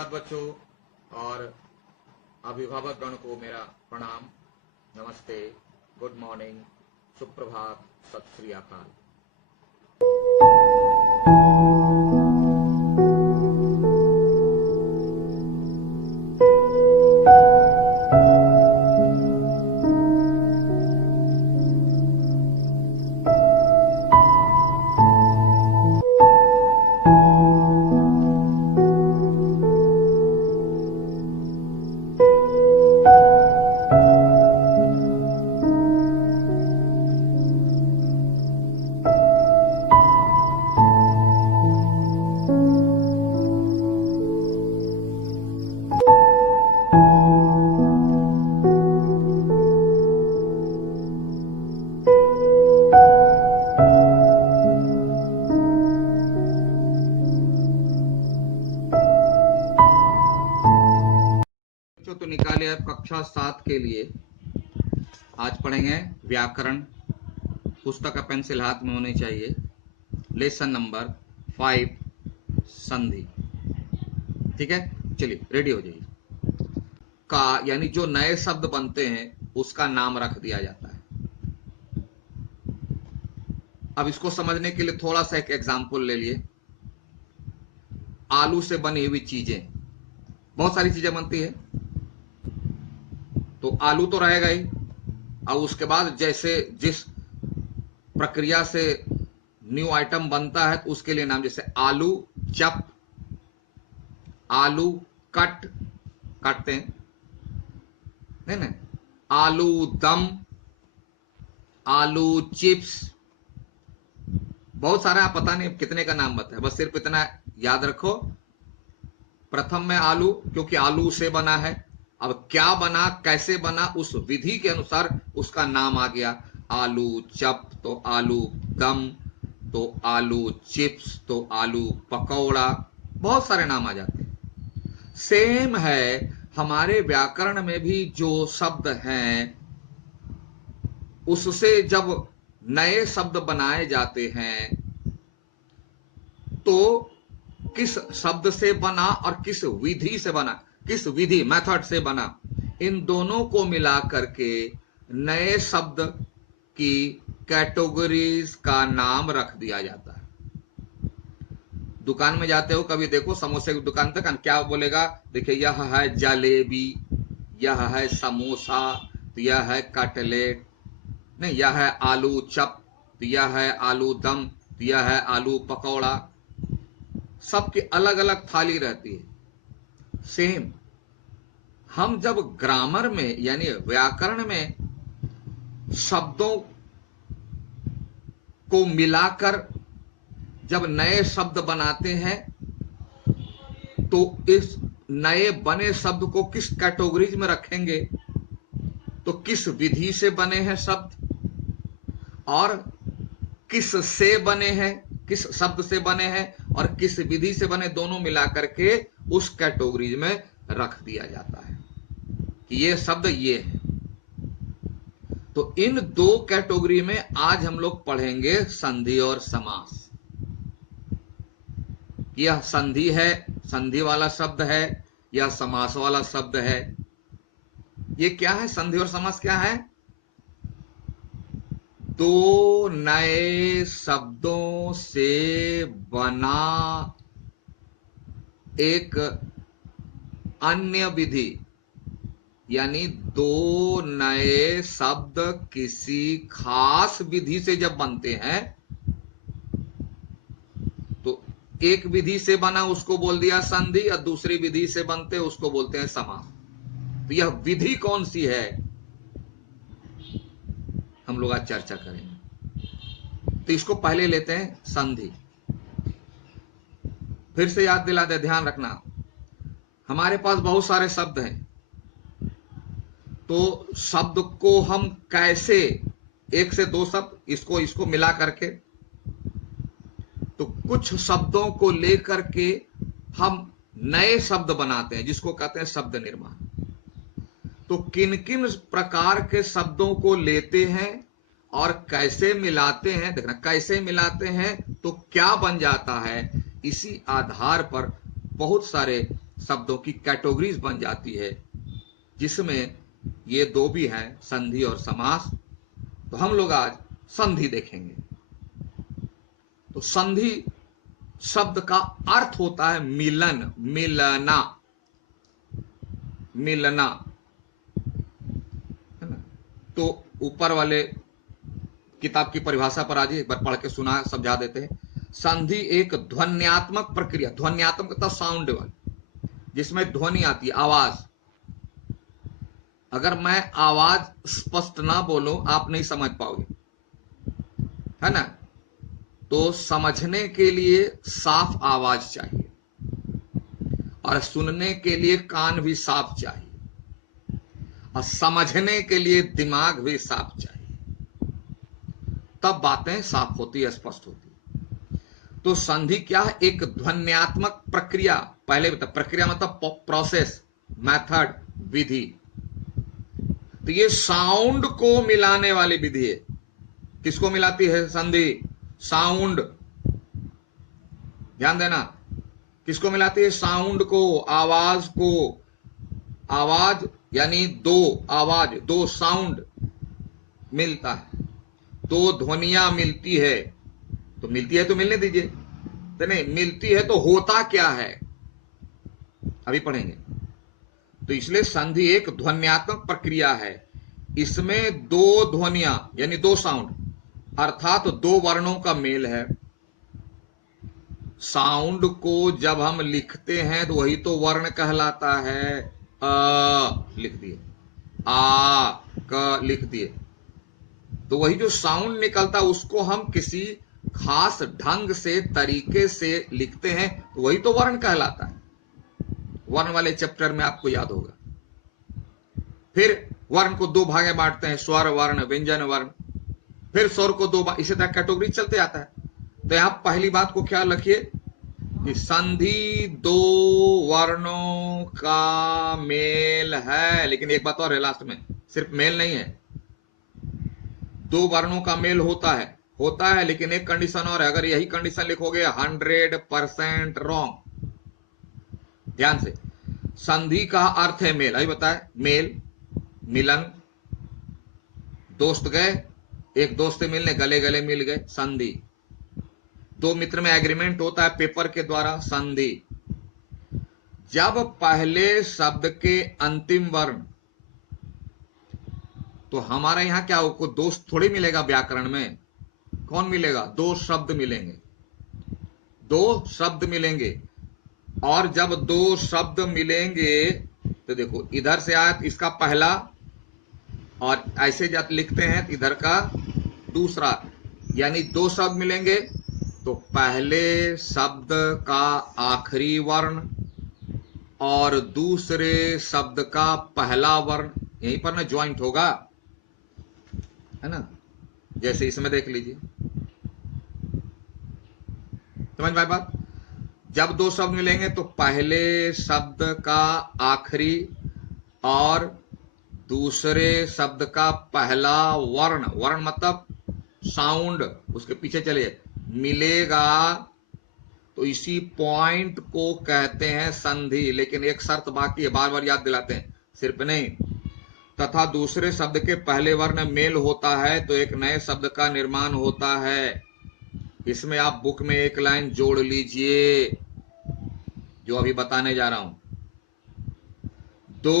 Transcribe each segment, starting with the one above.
धन्यवाद बच्चों, और अभिभावक गण को मेरा प्रणाम, नमस्ते, गुड मॉर्निंग, सुप्रभात, सत श्री अकाल। तो निकाले आप कक्षा 7 के लिए। आज पढ़ेंगे व्याकरण। पुस्तक का पेंसिल हाथ में होनी चाहिए। लेसन नंबर 5, संधि। ठीक है, चलिए रेडी हो जाइए। का यानी जो नए शब्द बनते हैं उसका नाम रख दिया जाता है। अब इसको समझने के लिए थोड़ा सा एक एग्जाम्पल ले लिए। आलू से बनी हुई चीजें, बहुत सारी चीजें बनती है, तो आलू तो रहेगा ही। अब उसके बाद जैसे जिस प्रक्रिया से न्यू आइटम बनता है तो उसके लिए नाम, जैसे आलू चप, आलू कट, काटते हैं, नहीं, आलू दम, आलू चिप्स, बहुत सारा, पता नहीं कितने का नाम बताया, बस सिर्फ इतना याद रखो। प्रथम में आलू, क्योंकि आलू से बना है। अब क्या बना, कैसे बना, उस विधि के अनुसार उसका नाम आ गया। आलू चप तो आलू दम, तो आलू चिप्स, तो आलू पकौड़ा, बहुत सारे नाम आ जाते हैं। सेम है हमारे व्याकरण में भी, जो शब्द हैं उससे जब नए शब्द बनाए जाते हैं तो किस शब्द से बना और किस विधि से बना, किस विधि मेथड से बना, इन दोनों को मिला करके नए शब्द की कैटेगरीज का नाम रख दिया जाता है। दुकान में जाते हो कभी, देखो समोसे की दुकान तक क्या बोलेगा, देखिए यह है जलेबी, यह है समोसा, तो यह है कटलेट, नहीं यह है आलू चप, तो यह है आलू दम, तो यह है आलू पकौड़ा। सबकी अलग अलग थाली रहती है। सेम हम जब ग्रामर में यानी व्याकरण में शब्दों को मिलाकर जब नए शब्द बनाते हैं तो इस नए बने शब्द को किस कैटेगरीज में रखेंगे, तो किस विधि से बने हैं शब्द और किस से बने हैं, किस शब्द से बने हैं और किस विधि से बने, दोनों मिलाकर के उस कैटेगरीज में रख दिया जाता है कि ये शब्द ये है। तो इन दो कैटेगरी में आज हम लोग पढ़ेंगे संधि और समास। यह संधि है, संधि वाला शब्द है, यह समास वाला शब्द है। ये क्या है, संधि और समास क्या है? दो नए शब्दों से बना एक अन्य विधि, यानी दो नए शब्द किसी खास विधि से जब बनते हैं तो एक विधि से बना उसको बोल दिया संधि, और दूसरी विधि से बनते उसको बोलते हैं समास। तो यह विधि कौन सी है हम लोग आज चर्चा करेंगे। तो इसको पहले लेते हैं संधि। फिर से याद दिला दे, ध्यान रखना, हमारे पास बहुत सारे शब्द हैं, तो शब्द को हम कैसे, एक से दो शब्द, इसको मिला करके, तो कुछ शब्दों को लेकर के हम नए शब्द बनाते हैं जिसको कहते हैं शब्द निर्माण। तो किन किन प्रकार के शब्दों को लेते हैं और कैसे मिलाते हैं, देखना कैसे मिलाते हैं तो क्या बन जाता है, इसी आधार पर बहुत सारे शब्दों की कैटेगरीज बन जाती है, जिसमें ये दो भी हैं, संधि और समास। तो हम लोग आज संधि देखेंगे। तो संधि शब्द का अर्थ होता है मिलन, मिलना, मिलना, है ना। तो ऊपर वाले किताब की परिभाषा पर आज एक बार पढ़ के सुना समझा देते हैं। संधि एक ध्वन्यात्मक प्रक्रिया, ध्वन्यात्मक मतलब साउंड वाली, जिसमें ध्वनि आती है, आवाज। अगर मैं आवाज स्पष्ट ना बोलूं आप नहीं समझ पाओगे, है ना। तो समझने के लिए साफ आवाज चाहिए और सुनने के लिए कान भी साफ चाहिए और समझने के लिए दिमाग भी साफ चाहिए, तब बातें साफ होती है, स्पष्ट होती है। तो संधि क्या है? एक ध्वन्यात्मक प्रक्रिया। पहले बता, प्रक्रिया मतलब प्रोसेस, मेथड, विधि। तो ये साउंड को मिलाने वाली विधि है। किसको मिलाती है संधि? साउंड, ध्यान देना, किसको मिलाती है? साउंड को, आवाज को। आवाज यानी दो आवाज, दो साउंड मिलता है, दो ध्वनियां मिलती है। तो मिलती है तो मिलने दीजिए, तो नहीं मिलती है तो होता क्या है अभी पढ़ेंगे। तो इसलिए संधि एक ध्वन्यात्मक प्रक्रिया है। इसमें दो ध्वनियां यानी दो साउंड, अर्थात दो वर्णों का मेल है। साउंड को जब हम लिखते हैं तो वही तो वर्ण कहलाता है। लिख दिए, आ क लिख दिए, तो वही जो साउंड निकलता है उसको हम किसी खास ढंग से, तरीके से लिखते हैं तो वही तो वर्ण कहलाता है। वर्ण वाले चैप्टर में आपको याद होगा। फिर वर्ण को दो भागे बांटते हैं, स्वर वर्ण, व्यंजन वर्ण। फिर स्वर को दो, इसी तरह कैटेगरी चलते आता है। तो यहां पहली बात को ख्याल रखिए कि संधि दो वर्णों का मेल है। लेकिन एक बात और है लास्ट में, सिर्फ मेल नहीं है, दो वर्णों का मेल होता है, लेकिन एक कंडीशन और है। अगर यही कंडीशन लिखोगे 100% रॉन्ग। ध्यान से, संधि का अर्थ है मेल, अभी बताए, मेल, मिलन। दोस्त गए, एक दोस्त से मिलने, गले गले मिल गए, संधि। दो मित्र में एग्रीमेंट होता है पेपर के द्वारा, संधि। जब पहले शब्द के अंतिम वर्ण, तो हमारे यहां क्या हो, दोस्त थोड़ी मिलेगा व्याकरण में। कौन मिलेगा? दो शब्द मिलेंगे, दो शब्द मिलेंगे। और जब दो शब्द मिलेंगे तो देखो, इधर से आया तो इसका पहला, और ऐसे जब लिखते हैं तो इधर का दूसरा, यानी दो शब्द मिलेंगे तो पहले शब्द का आखिरी वर्ण और दूसरे शब्द का पहला वर्ण यहीं पर ना ज्वाइंट होगा, है ना। जैसे इसमें देख लीजिए, समझ में आई बात? जब दो शब्द मिलेंगे तो पहले शब्द का आखिरी और दूसरे शब्द का पहला वर्ण, वर्ण मतलब साउंड, उसके पीछे चलिए, मिलेगा। तो इसी पॉइंट को कहते हैं संधि। लेकिन एक शर्त बाकी है, बार बार याद दिलाते हैं, सिर्फ नहीं। तथा दूसरे शब्द के पहले वर्ण मेल होता है तो एक नए शब्द का निर्माण होता है। इसमें आप बुक में एक लाइन जोड़ लीजिए जो अभी बताने जा रहा हूं। दो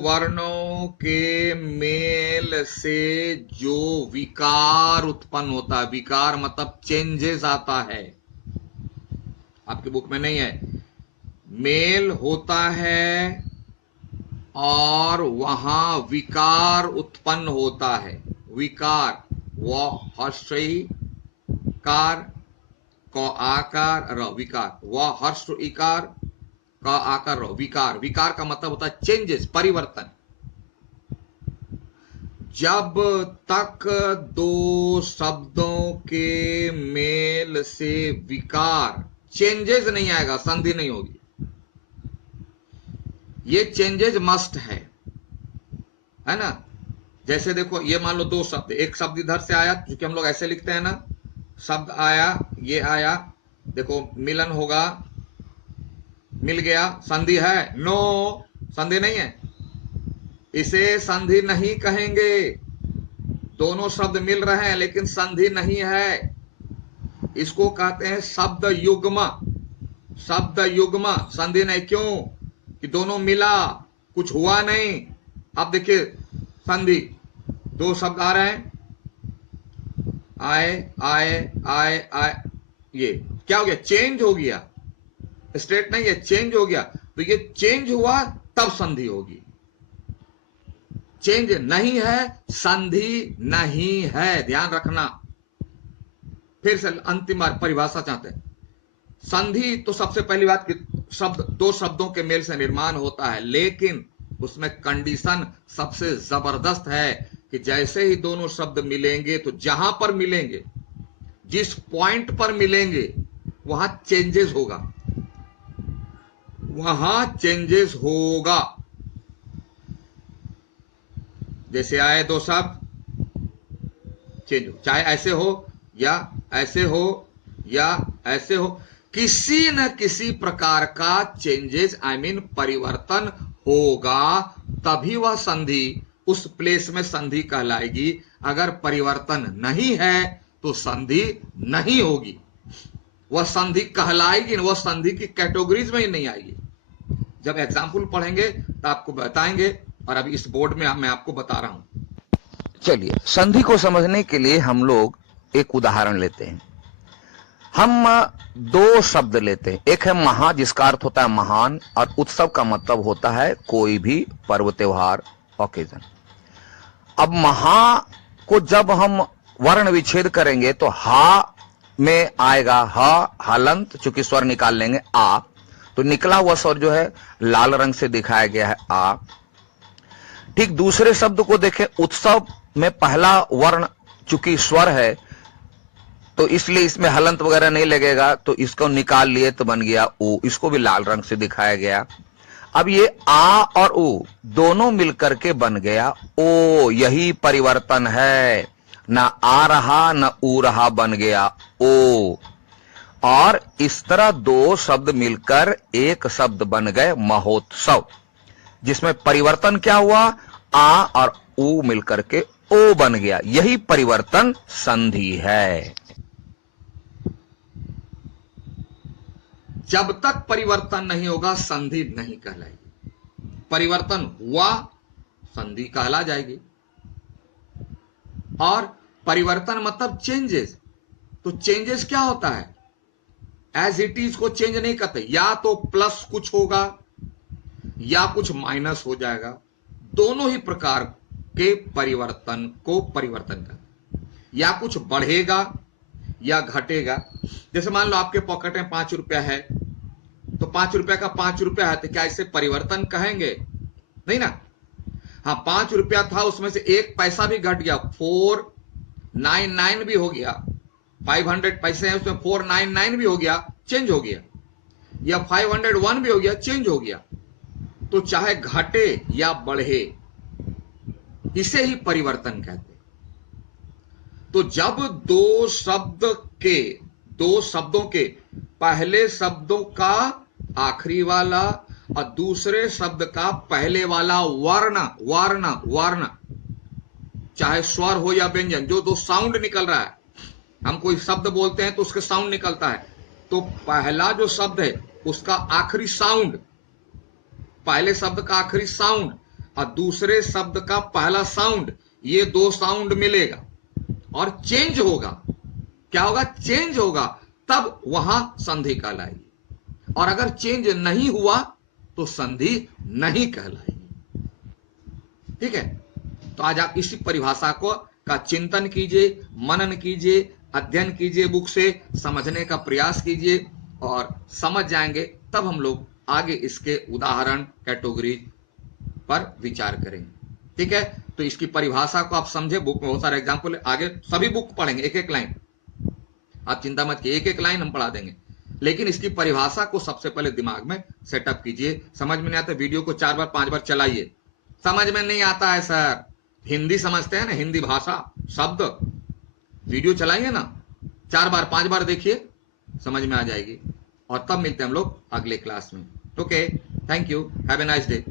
वर्णों के मेल से जो विकार उत्पन्न होता है, विकार मतलब चेंजेस आता है, आपकी बुक में नहीं है। मेल होता है और वहां विकार उत्पन्न होता है। विकार, व हर्षई कार, क आकार र, विकार, व हर्ष इकार, क आकार र, विकार। विकार का मतलब होता है चेंजेस, परिवर्तन। जब तक दो शब्दों के मेल से विकार, चेंजेस नहीं आएगा, संधि नहीं होगी। ये चेंजेस मस्ट है ना। जैसे देखो, ये मान लो दो शब्द, एक शब्द इधर से आया, क्योंकि हम लोग ऐसे लिखते हैं ना, शब्द आया, ये आया, देखो मिलन होगा, मिल गया, संधि है? नो, संधि नहीं है, इसे संधि नहीं कहेंगे। दोनों शब्द मिल रहे हैं लेकिन संधि नहीं है, इसको कहते हैं शब्द युग्म। शब्द युग्म, संधि नहीं। क्यों? कि दोनों मिला, कुछ हुआ नहीं। अब देखिए संधि, दो शब्द आ रहे हैं, आए आए आए आए, ये क्या हो गया? चेंज हो गया, स्ट्रेट नहीं है, चेंज हो गया। तो ये चेंज हुआ तब संधि होगी, चेंज नहीं है संधि नहीं है, ध्यान रखना। फिर से अंतिम बार परिभाषा चाहते हैं। संधि तो सबसे पहली बात कि शब्द दो शब्दों के मेल से निर्माण होता है, लेकिन उसमें कंडीशन सबसे जबरदस्त है कि जैसे ही दोनों शब्द मिलेंगे तो जहां पर मिलेंगे, जिस पॉइंट पर मिलेंगे, वहां चेंजेस होगा, वहां चेंजेस होगा। जैसे आए दो शब्द, चेंज हो, चाहे ऐसे हो या ऐसे हो या ऐसे हो, किसी न किसी प्रकार का चेंजेस परिवर्तन होगा, तभी वह संधि उस प्लेस में संधि कहलाएगी। अगर परिवर्तन नहीं है तो संधि नहीं होगी, वह संधि कहलाएगी, वह संधि की कैटेगरीज में ही नहीं आएगी। जब एग्जाम्पल पढ़ेंगे तो आपको बताएंगे, और अभी इस बोर्ड में मैं आपको बता रहा हूं। चलिए, संधि को समझने के लिए हम लोग एक उदाहरण लेते हैं। हम दो शब्द लेते हैं, एक है महा जिसका अर्थ होता है महान, और उत्सव का मतलब होता है कोई भी पर्व त्योहार ओकेजन। अब महा को जब हम वर्ण विच्छेद करेंगे तो हा में आएगा ह, हलंत, चूंकि स्वर निकाल लेंगे आ, तो निकला हुआ स्वर जो है लाल रंग से दिखाया गया है आ। ठीक दूसरे शब्द को देखें, उत्सव में पहला वर्ण चूंकि स्वर है तो इसलिए इसमें हलंत वगैरह नहीं लगेगा, तो इसको निकाल लिए तो बन गया ऊ, इसको भी लाल रंग से दिखाया गया। अब ये आ और ऊ दोनों मिलकर के बन गया ओ, यही परिवर्तन है, ना आ रहा न ऊ रहा, बन गया ओ। और इस तरह दो शब्द मिलकर एक शब्द बन गए महोत्सव, जिसमें परिवर्तन क्या हुआ? आ और ऊ मिलकर के ओ बन गया, यही परिवर्तन संधि है। जब तक परिवर्तन नहीं होगा संधि नहीं कहलाएगी, परिवर्तन हुआ संधि कहला जाएगी। और परिवर्तन मतलब चेंजेस, तो चेंजेस क्या होता है? एज इट इज को चेंज नहीं करते, या तो प्लस कुछ होगा या कुछ माइनस हो जाएगा, दोनों ही प्रकार के परिवर्तन को परिवर्तन करते, या कुछ बढ़ेगा या घटेगा। जैसे मान लो आपके पॉकेट में 5 रुपया है, तो 5 रुपया का 5 रुपया है, तो क्या इसे परिवर्तन कहेंगे? नहीं ना। हाँ, 5 रुपया था, उसमें से एक पैसा भी घट गया, 499 भी हो गया, 500 पैसे हैं उसमें 499 भी हो गया, चेंज हो गया, या 501 भी हो गया, चेंज हो गया। तो चाहे घटे या बढ़े, इसे ही परिवर्तन कहते हैं। तो जब दो शब्दों के पहले शब्दों का आखिरी वाला और दूसरे शब्द का पहले वाला वर्ण, चाहे स्वर हो या व्यंजन, जो दो साउंड निकल रहा है, हम कोई शब्द बोलते हैं तो उसके साउंड निकलता है, तो पहला जो शब्द है उसका आखिरी साउंड, पहले शब्द का आखिरी साउंड और दूसरे शब्द का पहला साउंड, ये दो साउंड मिलेगा और चेंज होगा। क्या होगा? चेंज होगा, तब वहां संधि कहलाएगी। और अगर चेंज नहीं हुआ तो संधि नहीं कहलाएगी। ठीक है, तो आज आप इसी परिभाषा का चिंतन कीजिए, मनन कीजिए, अध्ययन कीजिए, बुक से समझने का प्रयास कीजिए, और समझ जाएंगे तब हम लोग आगे इसके उदाहरण कैटेगरी पर विचार करेंगे। ठीक है, तो इसकी परिभाषा को आप समझे, बुक में बहुत सारे एग्जाम्पल है, आगे सभी बुक पढ़ेंगे एक एक लाइन, आप चिंता मत कीजिए, एक एक लाइन हम पढ़ा देंगे, लेकिन इसकी परिभाषा को सबसे पहले दिमाग में सेटअप कीजिए। समझ में नहीं आता वीडियो को 4 बार 5 बार चलाइए। समझ में नहीं आता है सर, हिंदी समझते हैं ना, हिंदी भाषा शब्द, वीडियो चलाइए ना, 4 बार 5 बार देखिए, समझ में आ जाएगी। और तब मिलते हैं हम लोग अगले क्लास में। Okay, thank you. Have a nice day.